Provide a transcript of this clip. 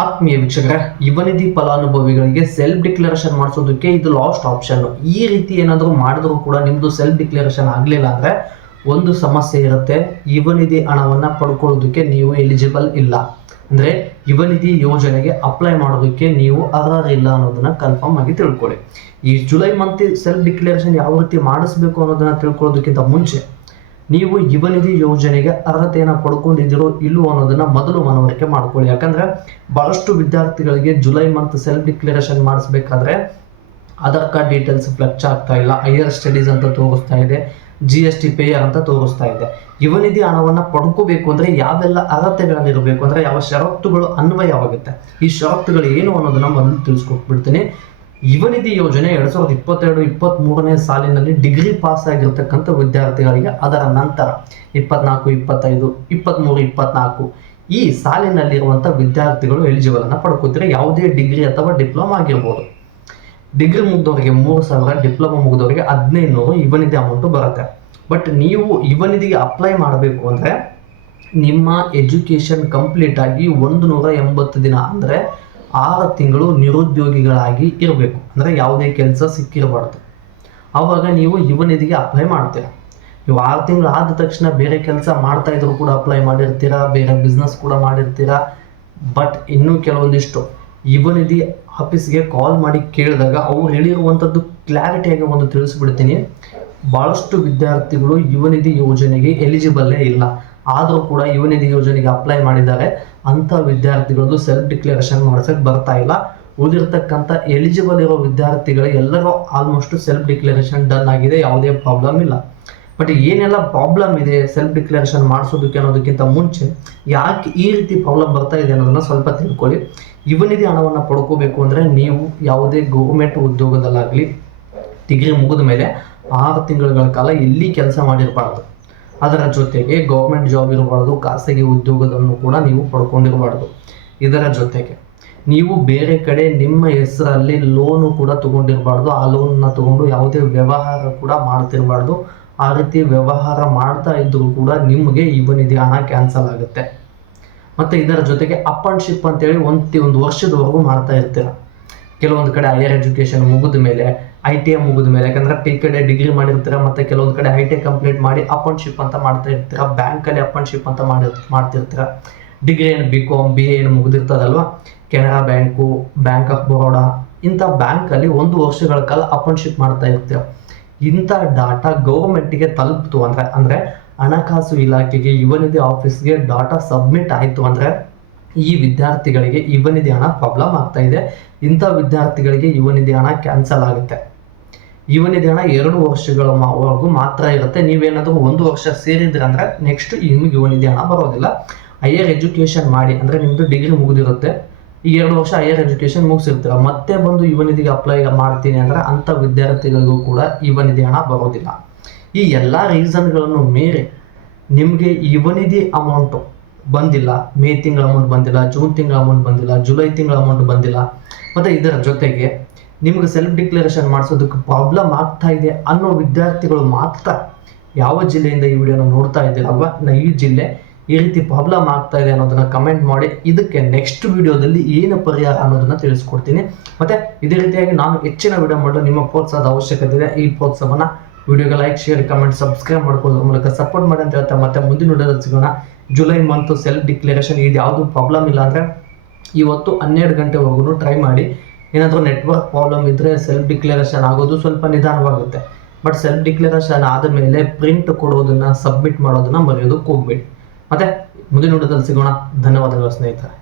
ಆತ್ಮೀಯ ವೀಕ್ಷಕರೇ, ಯುವನಿಧಿ ಫಲಾನುಭವಿಗಳಿಗೆ ಸೆಲ್ಫ್ ಡಿಕ್ಲರೇಷನ್ ಮಾಡಿಸೋದಕ್ಕೆ ಇದು ಲಾಸ್ಟ್ ಆಪ್ಷನ್. ಈ ರೀತಿ ಏನಾದರೂ ಮಾಡಿದ್ರು ಕೂಡ ನಿಮ್ಮದು ಸೆಲ್ಫ್ ಡಿಕ್ಲರೇಷನ್ ಆಗಲಿಲ್ಲ ಅಂದರೆ ಒಂದು ಸಮಸ್ಯೆ ಇರುತ್ತೆ. ಯುವನಿಧಿ ಹಣವನ್ನು ಪಡ್ಕೊಳ್ಳೋದಕ್ಕೆ ನೀವು ಎಲಿಜಿಬಲ್ ಇಲ್ಲ, ಅಂದರೆ ಯುವನಿಧಿ ಯೋಜನೆಗೆ ಅಪ್ಲೈ ಮಾಡೋದಕ್ಕೆ ನೀವು ಅರ್ಹರಿಲ್ಲ ಅನ್ನೋದನ್ನ ಕನ್ಫರ್ಮ್ ಆಗಿ ತಿಳ್ಕೊಳ್ಳಿ. ಈ ಜುಲೈ ಮಂತ್ ಸೆಲ್ಫ್ ಡಿಕ್ಲರೇಷನ್ ಯಾವ ರೀತಿ ಮಾಡಿಸ್ಬೇಕು ಅನ್ನೋದನ್ನ ತಿಳ್ಕೊಳ್ಳೋದಕ್ಕಿಂತ ಮುಂಚೆ ನೀವು ಯುವನಿಧಿ ಯೋಜನೆಗೆ ಅರ್ಹತೆಯನ್ನು ಪಡ್ಕೊಂಡಿದ್ದೀರೋ ಇಲ್ಲವೋ ಅನ್ನೋದನ್ನ ಮೊದಲು ಮನವರಿಕೆ ಮಾಡ್ಕೊಳ್ಳಿ. ಯಾಕಂದ್ರೆ ಬಹಳಷ್ಟು ವಿದ್ಯಾರ್ಥಿಗಳಿಗೆ ಜುಲೈ ಮಂತ್ ಸೆಲ್ಫ್ ಡಿಕ್ಲರೇಷನ್ ಮಾಡಿಸ್ಬೇಕಾದ್ರೆ ಆಧಾರ್ ಕಾರ್ಡ್ ಡೀಟೇಲ್ಸ್ ಫ್ಲಕ್ಚ್ ಆಗ್ತಾ ಇಲ್ಲ, ಹೈಯರ್ ಸ್ಟಡೀಸ್ ಅಂತ ತೋರಿಸ್ತಾ ಇದೆ, GST ಪೇಯರ್ ಅಂತ ತೋರಿಸ್ತಾ ಇದೆ. ಯುವನಿಧಿ ಹಣವನ್ನು ಪಡ್ಕೋಬೇಕು ಅಂದ್ರೆ ಯಾವೆಲ್ಲ ಅರ್ಹತೆಗಳಿರಬೇಕು ಅಂದ್ರೆ ಯಾವ ಷರತ್ತುಗಳು ಅನ್ವಯವಾಗುತ್ತೆ, ಈ ಷರತ್ತುಗಳು ಏನು ಅನ್ನೋದನ್ನ ಮೊದಲು ತಿಳಿಸ್ಕೊಟ್ಬಿಡ್ತೀನಿ. ಯುವನಿಧಿ ಯೋಜನೆ 2022-23ನೇ ಸಾಲಿನಲ್ಲಿ ಡಿಗ್ರಿ ಪಾಸ್ ಆಗಿರ್ತಕ್ಕಂಥ ವಿದ್ಯಾರ್ಥಿಗಳಿಗೆ, ಅದರ ನಂತರ 24, 25, 23, 24 ಈ ಸಾಲಿನಲ್ಲಿರುವಂಥ ವಿದ್ಯಾರ್ಥಿಗಳು ಎಲಿಜಿಬಲ್ ಅನ್ನ ಪಡ್ಕೋತಾರೆ. ಯಾವುದೇ ಡಿಗ್ರಿ ಅಥವಾ ಡಿಪ್ಲೊಮಾ ಆಗಿರ್ಬೋದು. ಡಿಗ್ರಿ ಮುಗಿದವರಿಗೆ 3,000, ಡಿಪ್ಲೊಮಾ ಮುಗಿದವರಿಗೆ 1,500 ಯುವನಿಧಿ ಅಮೌಂಟ್ ಬರುತ್ತೆ. ಬಟ್ ನೀವು ಯುವನಿಧಿಗೆ ಅಪ್ಲೈ ಮಾಡಬೇಕು ಅಂದರೆ ನಿಮ್ಮ ಎಜುಕೇಷನ್ ಕಂಪ್ಲೀಟ್ ಆಗಿ 180 ದಿನ ಅಂದರೆ 6 ತಿಂಗಳು ನಿರುದ್ಯೋಗಿಗಳಾಗಿ ಇರಬೇಕು. ಅಂದರೆ ಯಾವುದೇ ಕೆಲಸ ಸಿಕ್ಕಿರಬಾರ್ದು. ಆವಾಗ ನೀವು ಯುವನಿಧಿಗೆ ಅಪ್ಲೈ ಮಾಡ್ತೀರಾ. ನೀವು 6 ತಿಂಗಳು ಆದ ತಕ್ಷಣ ಬೇರೆ ಕೆಲಸ ಮಾಡ್ತಾ ಇದ್ರು ಕೂಡ ಅಪ್ಲೈ ಮಾಡಿರ್ತೀರಾ, ಬೇರೆ ಬಿಸ್ನೆಸ್ ಕೂಡ ಮಾಡಿರ್ತೀರಾ. ಬಟ್ ಇನ್ನೂ ಕೆಲವೊಂದಿಷ್ಟು ಯುವನಿಧಿ ಆಫೀಸ್ಗೆ ಕಾಲ್ ಮಾಡಿ ಕೇಳಿದಾಗ ಅವ್ರು ಹೇಳಿರುವಂಥದ್ದು ಕ್ಲಾರಿಟಿಯಾಗಿ ಒಂದು ತಿಳಿಸ್ಬಿಡ್ತೀನಿ. ಭಾಳಷ್ಟು ವಿದ್ಯಾರ್ಥಿಗಳು ಯುವನಿಧಿ ಯೋಜನೆಗೆ ಎಲಿಜಿಬಲ್ಲೇ ಇಲ್ಲ, ಆದರೂ ಕೂಡ ಯುವನಿಧಿ ಯೋಜನೆಗೆ ಅಪ್ಲೈ ಮಾಡಿದ್ದಾರೆ. ಅಂಥ ವಿದ್ಯಾರ್ಥಿಗಳದ್ದು ಸೆಲ್ಫ್ ಡಿಕ್ಲರೇಷನ್ ಮಾಡ್ಸೋಕ್ಕೆ ಬರ್ತಾ ಇಲ್ಲ. ಉಳಿದಿರ್ತಕ್ಕಂಥ ಎಲಿಜಿಬಲ್ ಇರೋ ವಿದ್ಯಾರ್ಥಿಗಳು ಎಲ್ಲರೂ ಆಲ್ಮೋಸ್ಟ್ ಸೆಲ್ಫ್ ಡಿಕ್ಲರೇಷನ್ ಡನ್ ಆಗಿದೆ, ಯಾವುದೇ ಪ್ರಾಬ್ಲಮ್ ಇಲ್ಲ. ಬಟ್ ಏನೆಲ್ಲ ಪ್ರಾಬ್ಲಮ್ ಇದೆ ಸೆಲ್ಫ್ ಡಿಕ್ಲರೇಷನ್ ಮಾಡಿಸೋದಕ್ಕೆ ಅನ್ನೋದಕ್ಕಿಂತ ಮುಂಚೆ ಯಾಕೆ ಈ ರೀತಿ ಪ್ರಾಬ್ಲಮ್ ಬರ್ತಾ ಇದೆ ಅನ್ನೋದನ್ನ ಸ್ವಲ್ಪ ತಿಳ್ಕೊಳ್ಳಿ. ಯುವನಿಧಿ ಹಣವನ್ನು ಪಡ್ಕೋಬೇಕು ಅಂದರೆ ನೀವು ಯಾವುದೇ ಗೌರ್ಮೆಂಟ್ ಉದ್ಯೋಗದಲ್ಲಾಗಲಿ ಡಿಗ್ರಿ ಮುಗಿದ ಮೇಲೆ 6 ತಿಂಗಳ ಕಾಲ ಎಲ್ಲಿ ಕೆಲಸ ಮಾಡಿರಬಾರ್ದು. ಅದರ ಜೊತೆಗೆ ಗೌರ್ಮೆಂಟ್ ಜಾಬ್ ಇರಬಾರ್ದು, ಖಾಸಗಿ ಉದ್ಯೋಗದನ್ನು ಕೂಡ ನೀವು ಪಡ್ಕೊಂಡಿರಬಾರ್ದು. ಇದರ ಜೊತೆಗೆ ನೀವು ಬೇರೆ ಕಡೆ ನಿಮ್ಮ ಹೆಸರಲ್ಲಿ ಲೋನು ಕೂಡ ತಗೊಂಡಿರಬಾರ್ದು. ಆ ಲೋನನ್ನ ತಗೊಂಡು ಯಾವುದೇ ವ್ಯವಹಾರ ಕೂಡ ಮಾಡ್ತಿರಬಾರ್ದು. ಆ ರೀತಿ ವ್ಯವಹಾರ ಮಾಡ್ತಾ ಇದ್ದರೂ ಕೂಡ ನಿಮಗೆ ಯುವನಿಧಿ ಹಣ ಕ್ಯಾನ್ಸಲ್ ಆಗುತ್ತೆ. ಮತ್ತು ಇದರ ಜೊತೆಗೆ ಅಪ್ರೆಂಟಿಸ್‌ಶಿಪ್ ಅಂತೇಳಿ ಒಂದು ವರ್ಷದವರೆಗೂ ಮಾಡ್ತಾ ಇರ್ತೀರ. ಕೆಲವೊಂದು ಕಡೆ ಹೈಯರ್ ಎಜುಕೇಷನ್ ಮುಗಿದ ಮೇಲೆ, ITI ಮುಗಿದ ಮೇಲೆ, ಯಾಕಂದ್ರೆ ಈ ಕಡೆ ಡಿಗ್ರಿ ಮಾಡಿರ್ತೀರ ಮತ್ತು ಕೆಲವೊಂದು ಕಡೆ ITI ಕಂಪ್ಲೀಟ್ ಮಾಡಿ ಅಪ್ರೆಂಟಿಸ್‌ಶಿಪ್ ಅಂತ ಮಾಡ್ತಾ ಇರ್ತೀರ. ಬ್ಯಾಂಕಲ್ಲಿ ಅಪ್ರೆಂಟಿಸ್‌ಶಿಪ್ ಅಂತ ಮಾಡ್ತಿರ್ತೀರ. ಡಿಗ್ರಿ ಏನು BCom BA ಏನು ಮುಗಿದಿರ್ತದಲ್ವ, Canara bank, bank of Baroda ಇಂಥ ಬ್ಯಾಂಕಲ್ಲಿ 1 ವರ್ಷಗಳ ಕಾಲ ಅಪ್ರೆಂಟಿಸ್‌ಶಿಪ್ ಮಾಡ್ತಾ ಇರ್ತೀರ. ಇಂಥ ಡಾಟಾ ಗೌರ್ಮೆಂಟಿಗೆ ತಲುಪ್ತು ಅಂದರೆ ಹಣಕಾಸು ಇಲಾಖೆಗೆ ಯುವನಿಧಿ ಆಫೀಸ್ಗೆ ಡಾಟಾ ಸಬ್ಮಿಟ್ ಆಯಿತು ಅಂದರೆ ಈ ವಿದ್ಯಾರ್ಥಿಗಳಿಗೆ ಯುವನಿಧಿ ಹಣ ಪ್ರಾಬ್ಲಮ್ ಆಗ್ತಾ ಇದೆ. ಇಂಥ ವಿದ್ಯಾರ್ಥಿಗಳಿಗೆ ಯುವನಿಧಿ ಹಣ ಕ್ಯಾನ್ಸಲ್ ಆಗುತ್ತೆ. ಯುವನಿಧಿ ಹಣ 2 ವರ್ಷಗಳವರೆಗೂ ಮಾತ್ರ ಇರುತ್ತೆ. ನೀವೇನಾದರೂ 1 ವರ್ಷ ಸೇರಿದ್ರೆ ಅಂದರೆ ನೆಕ್ಸ್ಟ್ ನಿಮಗೆ ಯುವನಿಧಿ ಹಣ ಬರೋದಿಲ್ಲ. ಹೈಯರ್ ಎಜುಕೇಷನ್ ಮಾಡಿ ಅಂದರೆ ನಿಮ್ಮದು ಡಿಗ್ರಿ ಮುಗಿದಿರುತ್ತೆ, ಈ 2 ವರ್ಷ ಹೈಯರ್ ಎಜುಕೇಷನ್ ಮುಗಿಸಿರ್ತೀರ, ಮತ್ತೆ ಬಂದು ಯುವನಿಧಿಗೆ ಅಪ್ಲೈ ಮಾಡ್ತೀನಿ ಅಂದರೆ ಅಂಥ ವಿದ್ಯಾರ್ಥಿಗಳಿಗೂ ಕೂಡ ಯುವನಿಧಿ ಹಣ ಬರೋದಿಲ್ಲ. ಈ ಎಲ್ಲ ರೀಸನ್ಗಳನ್ನು ಮೀರಿ ನಿಮಗೆ ಯುವನಿಧಿ ಅಮೌಂಟು ಬಂದಿಲ್ಲ, ಮೇ ತಿಂಗಳ ಅಮೌಂಟ್ ಬಂದಿಲ್ಲ, ಜೂನ್ ತಿಂಗಳ ಅಮೌಂಟ್ ಬಂದಿಲ್ಲ, ಜುಲೈ ತಿಂಗಳ ಅಮೌಂಟ್ ಬಂದಿಲ್ಲ, ಮತ್ತು ಇದರ ಜೊತೆಗೆ ನಿಮಗೆ ಸೆಲ್ಫ್ ಡಿಕ್ಲರೇಷನ್ ಮಾಡಿಸೋದಕ್ಕೆ ಪ್ರಾಬ್ಲಮ್ ಆಗ್ತಾ ಇದೆ ಅನ್ನೋ ವಿದ್ಯಾರ್ಥಿಗಳು ಮಾತ್ರ ಯಾವ ಜಿಲ್ಲೆಯಿಂದ ಈ ವಿಡಿಯೋನ ನೋಡ್ತಾ ಇದ್ದೀರಲ್ವ, ಈ ಜಿಲ್ಲೆ ಈ ರೀತಿ ಪ್ರಾಬ್ಲಮ್ ಆಗ್ತಾ ಇದೆ ಅನ್ನೋದನ್ನ ಕಮೆಂಟ್ ಮಾಡಿ. ಇದಕ್ಕೆ ನೆಕ್ಸ್ಟ್ ವಿಡಿಯೋದಲ್ಲಿ ಏನು ಪರಿಹಾರ ಅನ್ನೋದನ್ನ ತಿಳಿಸ್ಕೊಡ್ತೀನಿ. ಮತ್ತು ಇದೇ ರೀತಿಯಾಗಿ ನಾನು ಹೆಚ್ಚಿನ ವಿಡಿಯೋ ಮಾಡಲು ನಿಮ್ಮ ಪ್ರೋತ್ಸಾಹದ ಅವಶ್ಯಕತೆ ಇದೆ. ಈ ಪ್ರೋತ್ಸಾಹವನ್ನು ವಿಡಿಯೋಗೆ ಲೈಕ್, ಶೇರ್, ಕಮೆಂಟ್, ಸಬ್ಸ್ಕ್ರೈಬ್ ಮಾಡ್ಕೊಳ್ಳೋದ್ರ ಮೂಲಕ ಸಪೋರ್ಟ್ ಮಾಡಿ ಅಂತ ಹೇಳ್ತಾ ಮತ್ತೆ ಮುಂದಿನ ವಿಡಿಯೋದಲ್ಲಿ ಸಿಗೋಣ. ಜುಲೈ ಮಂತ್ ಸೆಲ್ಫ್ ಡಿಕ್ಲರೇಷನ್ ಇದು ಯಾವುದು ಪ್ರಾಬ್ಲಮ್ ಇಲ್ಲ ಅಂದರೆ ಇವತ್ತು 12 ಗಂಟೆವರೆಗೂ ಟ್ರೈ ಮಾಡಿ. ಏನಾದರೂ ನೆಟ್ವರ್ಕ್ ಪ್ರಾಬ್ಲಮ್ ಇದ್ದರೆ ಸೆಲ್ಫ್ ಡಿಕ್ಲರೇಷನ್ ಆಗೋದು ಸ್ವಲ್ಪ ನಿಧಾನವಾಗುತ್ತೆ. ಬಟ್ ಸೆಲ್ಫ್ ಡಿಕ್ಲರೇಷನ್ ಆದ ಮೇಲೆ ಪ್ರಿಂಟ್ ಕೊಡೋದನ್ನು, ಸಬ್ಮಿಟ್ ಮಾಡೋದನ್ನು ಮರೆಯೋದಕ್ಕೆ ಹೋಗ್ಬೇಡಿ. ಮತ್ತೆ ಮುಂದಿನ ವಿಡಿಯೋದಲ್ಲಿ ಸಿಗೋಣ. ಧನ್ಯವಾದಗಳು ಸ್ನೇಹಿತರೆ.